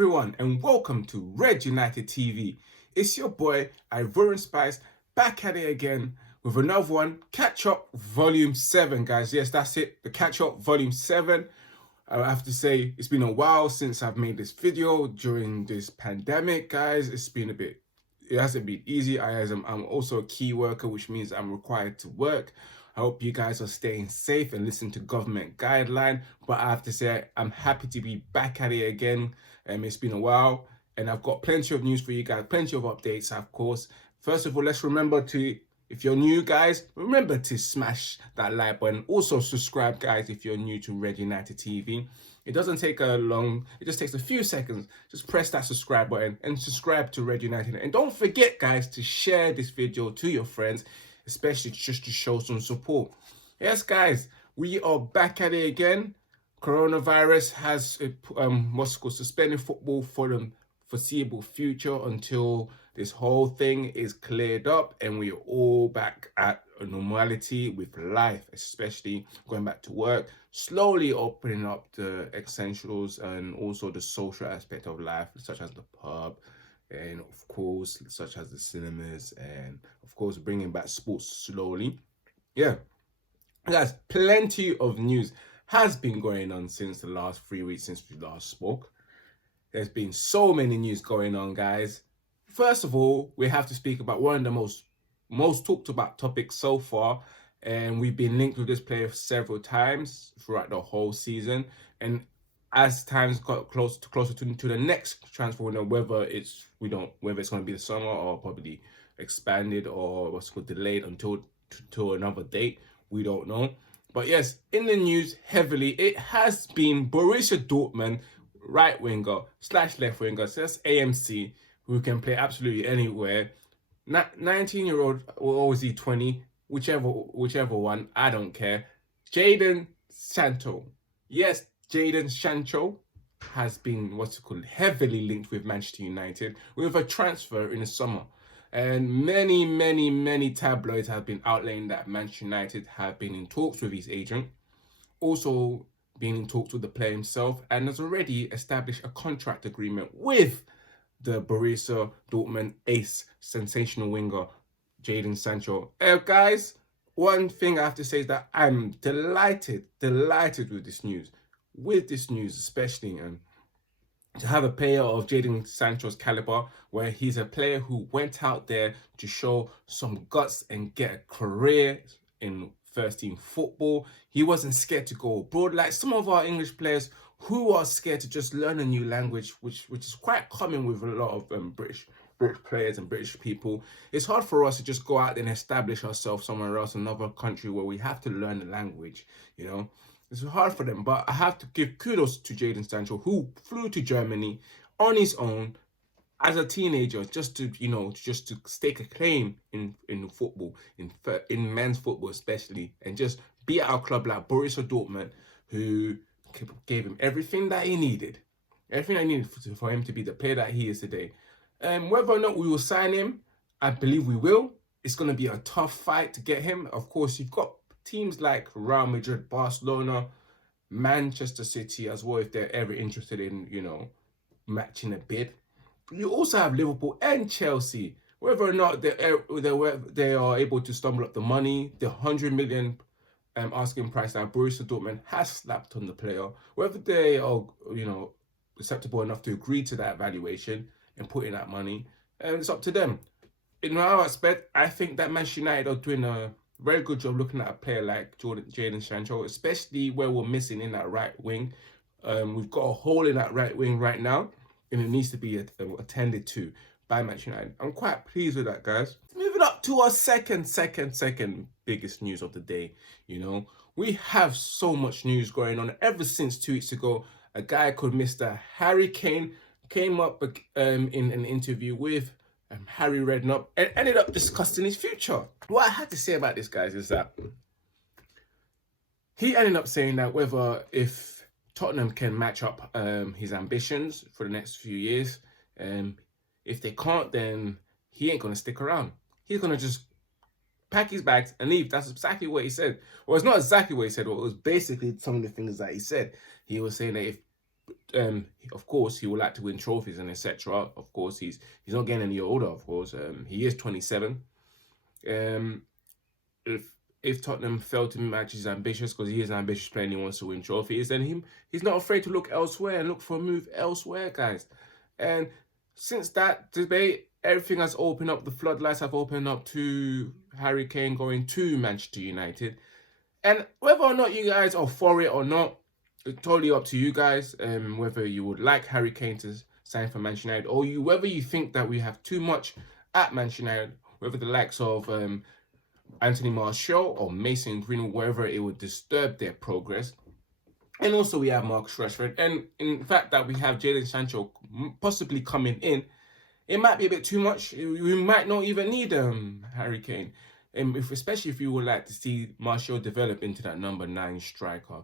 everyone, and welcome to Red United TV. It's your boy, Ivorian Spice, back at it again with another one, Catch Up Volume 7, guys. Yes, that's it, the Catch Up Volume 7. I have to say, it's been a while since I've made this video during this pandemic, guys. It hasn't been easy. I'm also a key worker, which means I'm required to work. I hope you guys are staying safe and listen to government guideline. But I have to say, I'm happy to be back at it again. It's been a while, and I've got plenty of news for you guys, plenty of updates, of course. First of all, let's remember to, if you're new, guys, remember to smash that like button. Also subscribe, guys, if you're new to Red United TV. It doesn't take long, it just takes a few seconds. Just press that subscribe button and subscribe to Red United. And don't forget, guys, to share this video to your friends, especially just to show some support. Yes, guys, we are back at it again. Coronavirus has suspended football for the foreseeable future until this whole thing is cleared up and we're all back at a normality with life, especially going back to work, slowly opening up the essentials and also the social aspect of life, such as the pub, and of course, such as the cinemas, and of course, bringing back sports slowly. Yeah, guys, plenty of news has been going on since the last 3 weeks since we last spoke. There's been so many news going on, guys. First of all, we have to speak about one of the most talked about topics so far, and we've been linked with this player several times throughout the whole season. And as times got closer to the next transfer window, whether it's going to be the summer or probably expanded or delayed until another date, we don't know. But yes, in the news heavily, it has been Borussia Dortmund right winger / left winger, so that's AMC, who can play absolutely anywhere. 19-year-old, or is he 20? Whichever one, I don't care. Jadon Sancho. Yes, Jadon Sancho has been heavily linked with Manchester United with a transfer in the summer. And many tabloids have been outlaying that Manchester United have been in talks with his agent, also been in talks with the player himself, and has already established a contract agreement with the Borussia Dortmund ace, sensational winger, Jadon Sancho. Guys, one thing I have to say is that I'm delighted with this news. Especially, to have a player of Jadon Sancho's caliber, where he's a player who went out there to show some guts and get a career in first team football. He wasn't scared to go abroad like some of our English players who are scared to just learn a new language, which is quite common with a lot of British players and British people. It's hard for us to just go out and establish ourselves somewhere else, another country where we have to learn the language, you know. It's hard for them, but I have to give kudos to Jadon Sancho, who flew to Germany on his own as a teenager, just to stake a claim in football, in men's football especially, and just be at our club like Borussia Dortmund, who gave him everything that he needed, for him to be the player that he is today. Whether or not we will sign him, I believe we will. It's going to be a tough fight to get him. Of course, you've got teams like Real Madrid, Barcelona, Manchester City as well, if they're ever interested in, matching a bid. You also have Liverpool and Chelsea. Whether or not they are able to stumble up the money, the 100 million asking price that Borussia Dortmund has slapped on the player, whether they are, acceptable enough to agree to that valuation and put in that money, and it's up to them. In our aspect, I think that Manchester United are doing a very good job looking at a player like Jadon Sancho, especially where we're missing in that right wing. We've got a hole in that right wing right now, and it needs to be attended to by Manchester United. I'm quite pleased with that, guys. Moving up to our second biggest news of the day. We have so much news going on. Ever since 2 weeks ago, a guy called Mr. Harry Kane came up in an interview with Harry Redknapp and ended up discussing his future. What I had to say about this, guys, is that he ended up saying that if Tottenham can match up his ambitions for the next few years, if they can't, then he ain't going to stick around. He's going to just pack his bags and leave. That's exactly what he said. Well, it's not exactly what he said, but it was basically some of the things that he said. He was saying that Of course, he would like to win trophies and etc. Of course, he's not getting any older. Of course, he is 27. If Tottenham fail to match his ambitions, because he is an ambitious player and he wants to win trophies, then he's not afraid to look elsewhere and look for a move elsewhere, guys. And since that debate, everything has opened up. The floodlights have opened up to Harry Kane going to Manchester United. And whether or not you guys are for it or not, it's totally up to you guys. Whether you would like Harry Kane to sign for Manchester United, or whether you think that we have too much at Manchester United, whether the likes of Anthony Martial or Mason Greenwood, wherever it would disturb their progress. And also we have Marcus Rashford. And in fact that we have Jadon Sancho possibly coming in, it might be a bit too much. We might not even need Harry Kane. And especially if you would like to see Martial develop into that number 9 striker.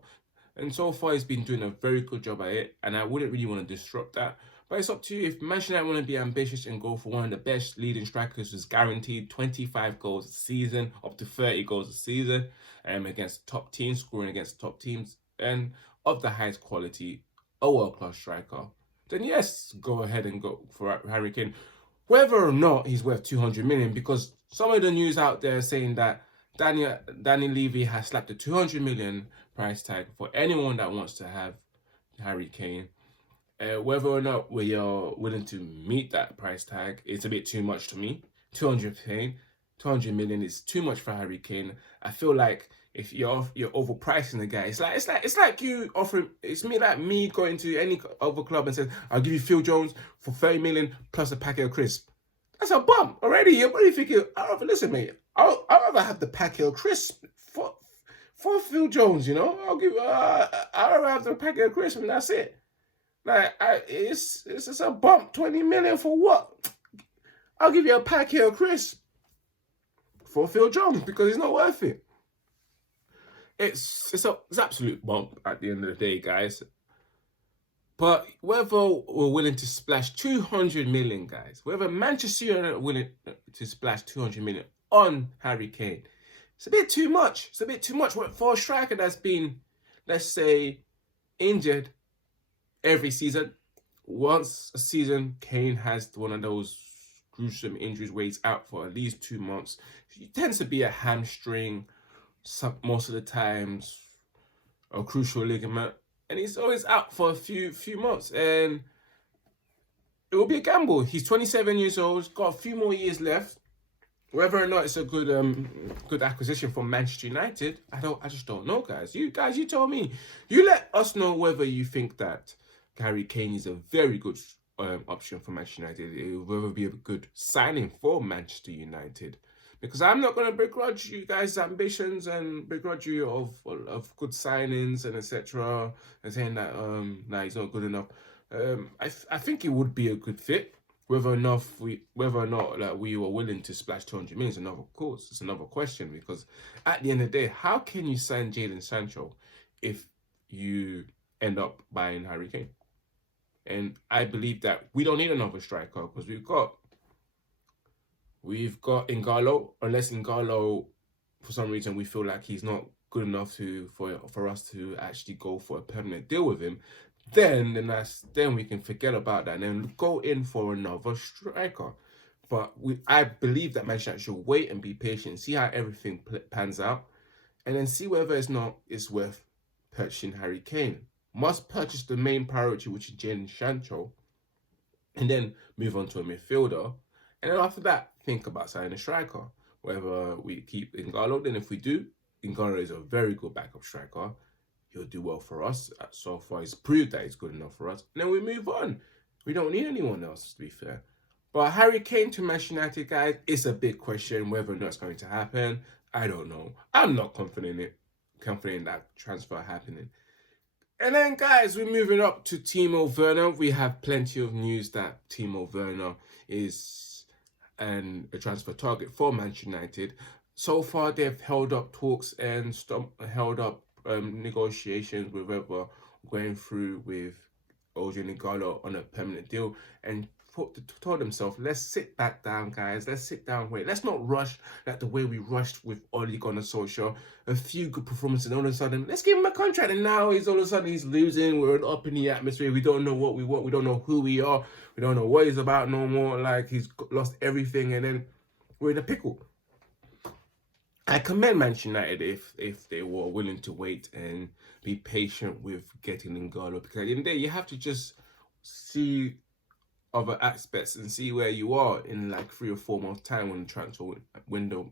And so far he's been doing a very good job at it. And I wouldn't really want to disrupt that. But it's up to you. If Manchester United want to be ambitious and go for one of the best leading strikers who's guaranteed 25 goals a season, up to 30 goals a season, against top teams, scoring against top teams, and of the highest quality, a world-class striker, then yes, go ahead and go for Harry Kane. Whether or not he's worth 200 million, because some of the news out there saying that Danny Levy has slapped a 200 million price tag for anyone that wants to have Harry Kane. Whether or not we are willing to meet that price tag, it's a bit too much to me. 200 million is too much for Harry Kane. I feel like if you're overpricing the guy, it's like you offering. It's like me going to any other club and saying, "I'll give you Phil Jones for 30 million plus a packet of crisp." That's a bump already. You're already thinking, listen, mate. I'd rather have the packet of crisp for Phil Jones. You know, I'll give. I'd rather have the packet of crisp and that's it. Like, it's a bump. 20 million for what? I'll give you a pack here of crisp for Phil Jones because he's not worth it. It's absolute bump at the end of the day, guys. But whether we're willing to splash 200 million, guys, whether Manchester United are willing to splash 200 million on Harry Kane, it's a bit too much. It's a bit too much for a striker that's been, let's say, injured every season. Once a season, Kane has one of those gruesome injuries where he's out for at least 2 months. It tends to be a hamstring, most of the times a crucial ligament, and he's always out for a few months. And it will be a gamble. He's 27 years old, got a few more years left. Whether or not it's a good acquisition for Manchester United, I just don't know, guys. You tell me. You let us know whether you think that Harry Kane is a very good option for Manchester United. It will be a good signing for Manchester United. Because I'm not going to begrudge you guys' ambitions and begrudge you of good signings and etc. And saying that he's not good enough. I think it would be a good fit. Whether or not we were willing to splash 200 million is another course. It's another question, because at the end of the day, how can you sign Jadon Sancho if you end up buying Harry Kane? And I believe that we don't need another striker because we've got Ingalo. Unless Ingalo, for some reason, we feel like he's not good enough for us to actually go for a permanent deal with him, then we can forget about that and then go in for another striker. But I believe that Manchester United should wait and be patient, see how everything pans out, and then see whether it's worth purchasing Harry Kane. Must purchase the main priority, which is Jadon Sancho, and then move on to a midfielder. And then after that, think about signing a striker. Whether we keep Ingalo, then if we do, Ingalo is a very good backup striker. He'll do well for us. So far, he's proved that he's good enough for us. And then we move on. We don't need anyone else, to be fair. But Harry Kane to Manchester United, guys, it's a big question. Whether or not it's going to happen, I don't know. I'm not confident in that transfer happening. And then, guys, we're moving up to Timo Werner. We have plenty of news that Timo Werner is a transfer target for Manchester United. So far, they've held up talks and held up negotiations with whoever going through with Odion Igalo on a permanent deal. And told himself, let's sit back down, guys. Let's sit down, wait. Let's not rush like the way we rushed with Ole Gunnar Solskjaer. A few good performances, and all of a sudden, let's give him a contract. And now all of a sudden he's losing. We're up in the atmosphere. We don't know what we want. We don't know who we are. We don't know what he's about no more. Like, he's lost everything, and then we're in a pickle. I commend Manchester United if they were willing to wait and be patient with getting N'Golo, because at the end of the day, you have to just see other aspects and see where you are in like 3 or 4 months' time when the transfer window,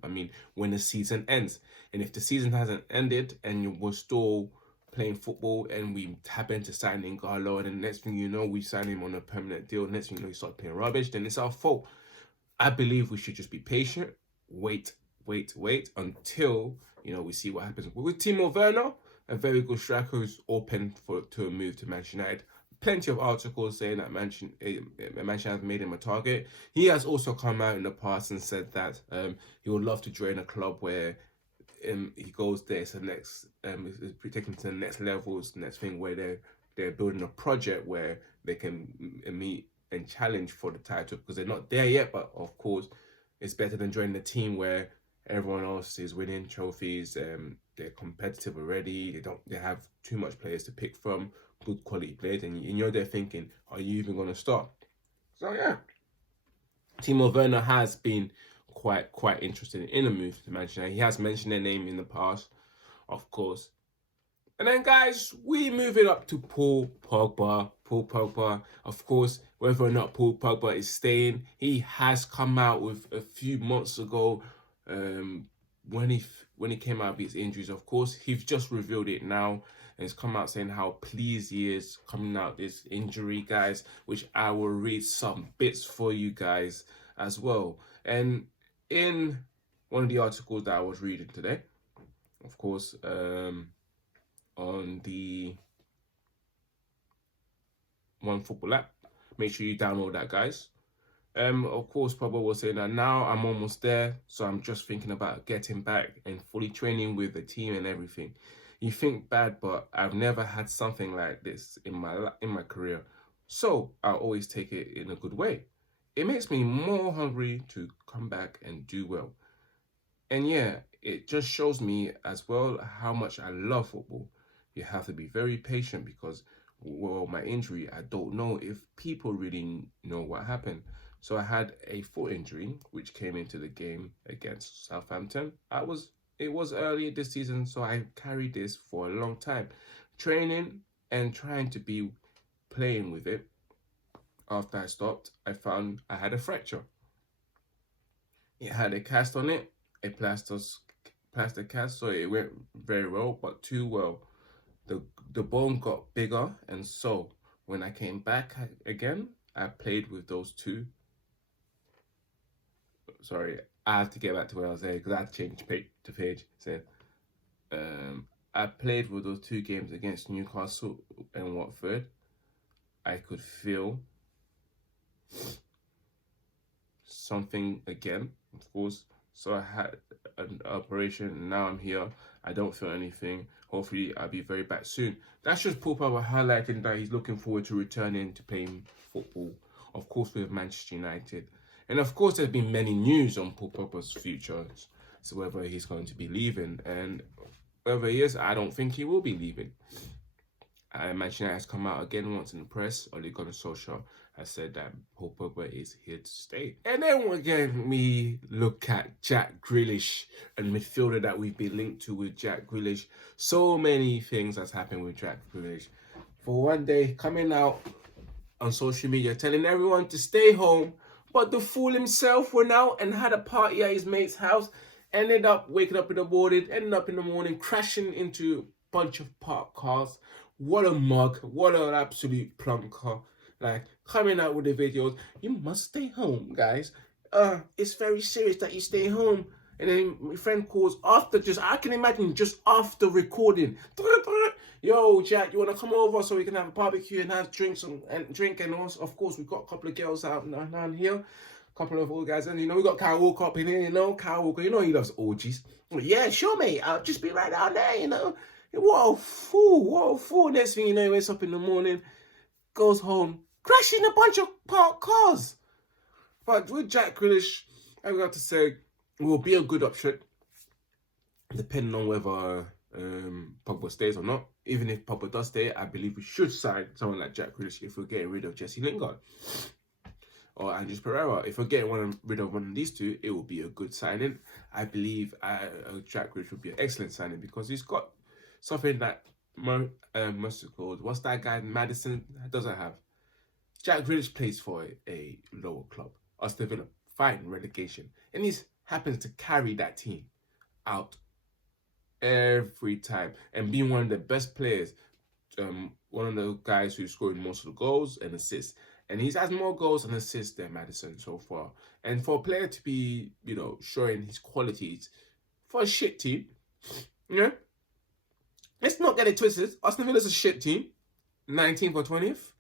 when the season ends. And if the season hasn't ended and we're still playing football and we happen to sign N'Golo, and then the next thing you know, we sign him on a permanent deal, next thing you know, he starts playing rubbish, then it's our fault. I believe we should just be patient, wait until, we see what happens. But with Timo Werner, a very good striker who's open to a move to Manchester United. Plenty of articles saying that Manchester has made him a target. He has also come out in the past and said that he would love to join a club where he goes there. It's the next, is taken to the next levels, the next thing where they're building a project where they can meet and challenge for the title, because they're not there yet. But of course, it's better than joining a team where everyone else is winning trophies. They're competitive already. They have too much players to pick from, good quality players, and you're there thinking, are you even going to start? So yeah, Timo Werner has been quite interested in a move to Manchester United. He has mentioned their name in the past, of course. And then, guys, we move it up to Paul Pogba. Paul Pogba, of course, whether or not Paul Pogba is staying, he has come out with a few months ago, when he came out of his injuries. Of course, he's just revealed it now, and he's come out saying how pleased he is coming out this injury, guys, which I will read some bits for you guys as well. And in one of the articles that I was reading today, of course, on the One Football app, make sure you download that, guys. Of course, Pogba was saying that now I'm almost there, so I'm just thinking about getting back and fully training with the team and everything. You think bad, but I've never had something like this in my career, so I always take it in a good way. It makes me more hungry to come back and do well. And yeah, it just shows me as well how much I love football. You have to be very patient because, well, my injury, I don't know if people really know what happened. So I had a foot injury, which came into the game against Southampton. It was early this season, so I carried this for a long time, training and trying to be playing with it. After I stopped, I found I had a fracture. It had a cast on it, a plaster cast, so it went very well, but too well. The bone got bigger, and so when I came back again, I played with those two. Sorry, I have to get back to where I was there because I had to change to page. So, I played with those 2 games against Newcastle and Watford. I could feel something again, of course. So I had an operation, and now I'm here. I don't feel anything. Hopefully, I'll be very back soon. That's just Paul Pogba highlighting that he's looking forward to returning to playing football, of course, with Manchester United. And of course, there's been many news on Paul Pogba's future, so whether he's going to be leaving, and whether he is, I don't think he will be leaving. Manchester United has come out again once in the press. Ole Gunnar Solskjaer has said that Paul Pogba is here to stay. And then again, we look at Jack Grealish, and midfielder that we've been linked to with Jack Grealish. So many things has happened with Jack Grealish. For one day, coming out on social media, telling everyone to stay home, but the fool himself went out and had a party at his mate's house, ended up waking up in the morning, crashing into a bunch of parked cars. What a mug, what an absolute plunker. Like, coming out with the videos, you must stay home, guys. It's very serious that you stay home. And then my friend calls after, I can imagine just after recording. Yo, Jack, you want to come over so we can have a barbecue and have drinks and drink? And also, of course, we've got a couple of girls out down here. A couple of old guys. And, we got Kyle Walker up in here, Kyle Walker, he loves orgies. Yeah, sure, mate. I'll just be right down there, What a fool, Next thing you know, he wakes up in the morning, goes home, crashing a bunch of parked cars. But with Jack Grealish, I've got to say, it will be a good option, depending on whether Pogba stays or not. Even if Pogba does stay, I believe we should sign someone like Jack Grealish if we're getting rid of Jesse Lingard or Andres Pereira. If we're getting rid of one of these two, it will be a good signing. I believe Jack Grealish would be an excellent signing because he's got something that what's that guy Madison doesn't have. Jack Grealish plays for a lower club, Aston Villa, fighting relegation, and he happens to carry that team out every time and being one of the best players, one of the guys who's scoring most of the goals and assists. And he has more goals and assists than Madison so far. And for a player to be, showing his qualities for a shit team, let's not get it twisted. Aston Villa's a shit team, 19th or 20th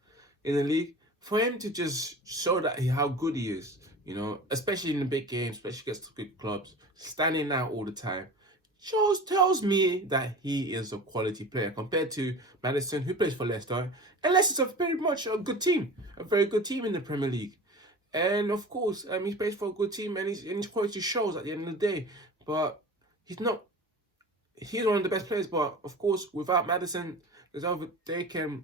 in the league. For him to just show that how good he is, especially in the big games, especially against good clubs, standing out all the time, tells me that he is a quality player compared to Madison, who plays for Leicester. And Leicester's very much a good team, a very good team in the Premier League. And of course, he plays for a good team, and his quality shows at the end of the day. But he's not. He's one of the best players, but of course, without Madison, they can,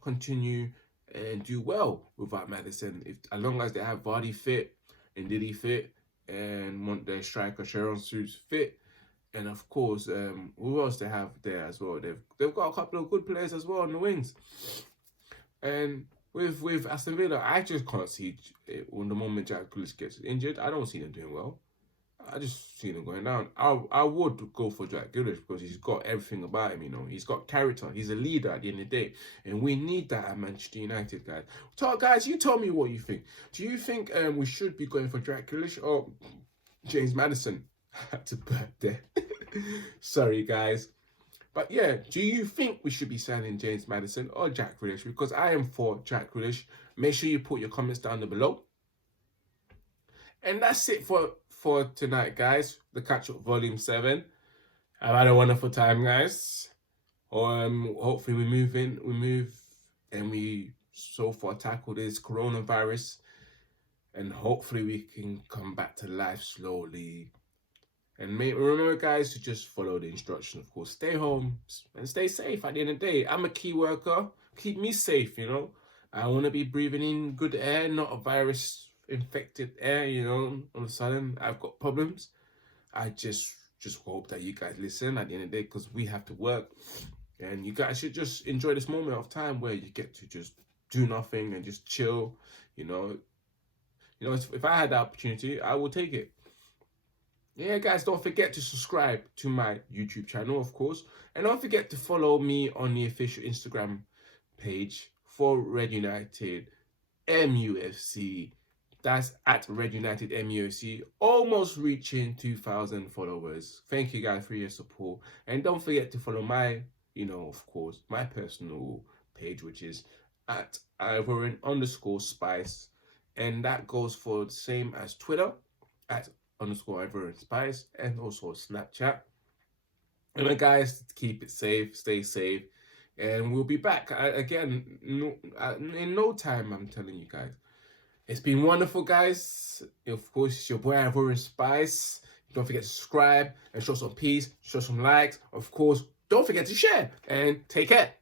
continue and do well without Madison. As long as they have Vardy fit and Diddy fit and want their striker Sharon Suits fit. And of course, who else they have there as well? They've got a couple of good players as well on the wings. And with Aston Villa, I just can't see when the moment Jack Grealish gets injured, I don't see them doing well. I just see them going down. I would go for Jack Grealish because he's got everything about him, He's got character. He's a leader at the end of the day. And we need that at Manchester United, guys. Guys, you tell me what you think. Do you think we should be going for Jack Grealish or James Maddison? Had to burp there. Sorry, guys. But yeah, do you think we should be signing James Maddison or Jack Grealish? Because I am for Jack Grealish. Make sure you put your comments down below. And that's it for tonight, guys. The Catch Up Volume 7. I've had a wonderful time, guys. Hopefully we move and we so far tackle this coronavirus. And hopefully we can come back to life slowly. And remember, guys, to just follow the instructions. Of course, stay home and stay safe at the end of the day. I'm a key worker. Keep me safe, I want to be breathing in good air, not a virus-infected air, All of a sudden, I've got problems. I just hope that you guys listen at the end of the day because we have to work. And you guys should just enjoy this moment of time where you get to just do nothing and just chill, if I had the opportunity, I would take it. Yeah, guys, don't forget to subscribe to my YouTube channel, of course. And don't forget to follow me on the official Instagram page for Red United MUFC. That's at Red United MUFC. Almost reaching 2,000 followers. Thank you, guys, for your support. And don't forget to follow my, of course, my personal page, which is at Ivorian_Spice. And that goes for the same as Twitter, at _Ivorian_Spice, and also Snapchat. And guys, keep it safe, stay safe, and we'll be back again in no time. I'm telling you guys, it's been wonderful, guys. Of course, it's your boy Ivorian_Spice. Don't forget to subscribe and show some peace, show some likes. Of course, don't forget to share and take care.